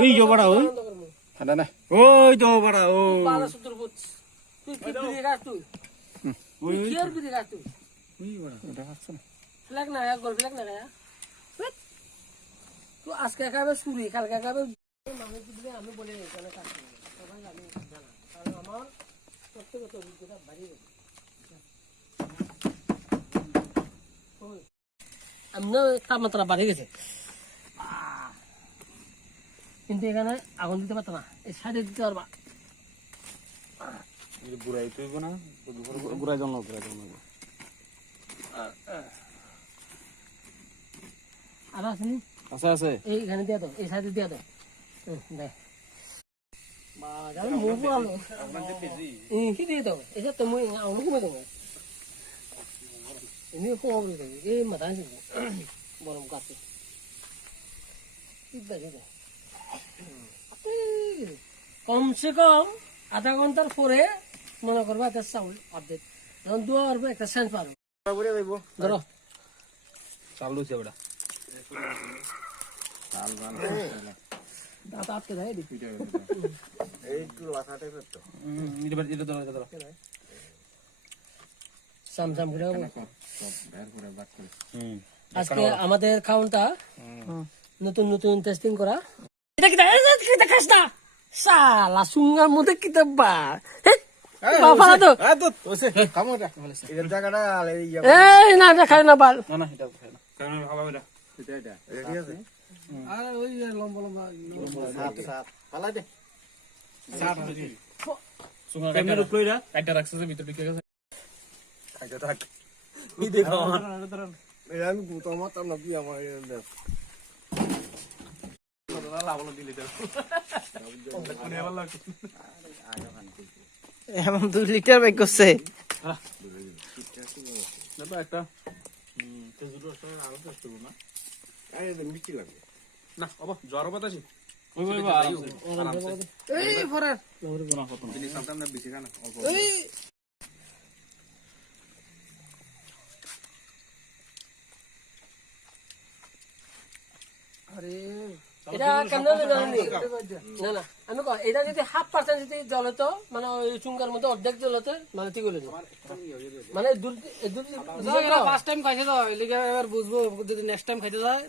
ওই যে বড়া ওই ঠান্ডা না ওই তো বড়া ও তুই কি বিড়ি খাস তুই ওই কি আর বিড়ি খাস তুই ওই বড়া এটা খাচ্ছে না ফ্ল্যাগ না এক গল ফ্ল্যাগ না গায়া তুই আজকে খাবে সুরি কালকে খাবে মানুষ দিলে আমি বলে এখানে কাজ করি সবাই আমি জানা কারণ আমার প্রত্যেকগত অভিজ্ঞতা বাড়িয়ে গেছে এমনি তাপমাত্রা বাড়ে গেছে কিন্তু এখানে আগুন দিতে পারতো না এই সাইডে দিতে পারবা বুড়াই তো না গুড়াই জন্য আর আসেনি আছে আছে এইখানে দিয়ে দাও এই সাইডে দিয়ে দাও দেখ মুখ পুরালো কি দিয়ে দাও এসব তো মুই আউনো কমে দেবো এমনি কমে দেবে এই মাথা গরম কাছে কমসে কম আধা ঘন্টার পরে মনে করবো একটা চাউল আপডেট যখন দোয়া করবো একটা সেন্স পারবো ধরো চালু আছে ওটা দাঁত আটকে দেয় সামসাম করে আজকে আমাদের খাউনটা নতুন নতুন টেস্টিং করা এটা কি খাস না শালা সুঙ্গার মধ্যে কি দেবা বাবা তো এই না এটা খাই না বাল না এটা খাই না কারণ ভালো এটা এটা রেডি আছে আর ওই লম্বা লম্বা সাত পালা দে সাত আছে সুঙ্গা ক্যামেরা উপরে কাটা রাখছে ভিতর ঢুকে গেছে কাটা থাক ই দেখো আমার আমি গুতামত না কি আমার দেখ লাভলো দিলি দাও কোনে আবার লাগ এমন 2 লিটার ব্যাগ করছে দাদা একটা তেজুর সঙ্গে আরো টেস্ট করব না আরে মিষ্টি লাগে না বাবা জ্বর বাতাসি ওই ওই আরামসে এই ফরার ওরে গোনা কত জিনিস সামনে বেশি খানা অল্প এই আরে এটা কেমন জানি না না আমি কই এটা যদি 1/2% যদি জ্বলতো মানে ওই চুঙ্গার মধ্যে অর্ধেক জ্বলতো মানে ঠিক হলো মানে দুধ ফার্স্ট টাইম খাইছে তো এলিগে এবার বুঝবো যদি নেক্সট টাইম খাইতে যায়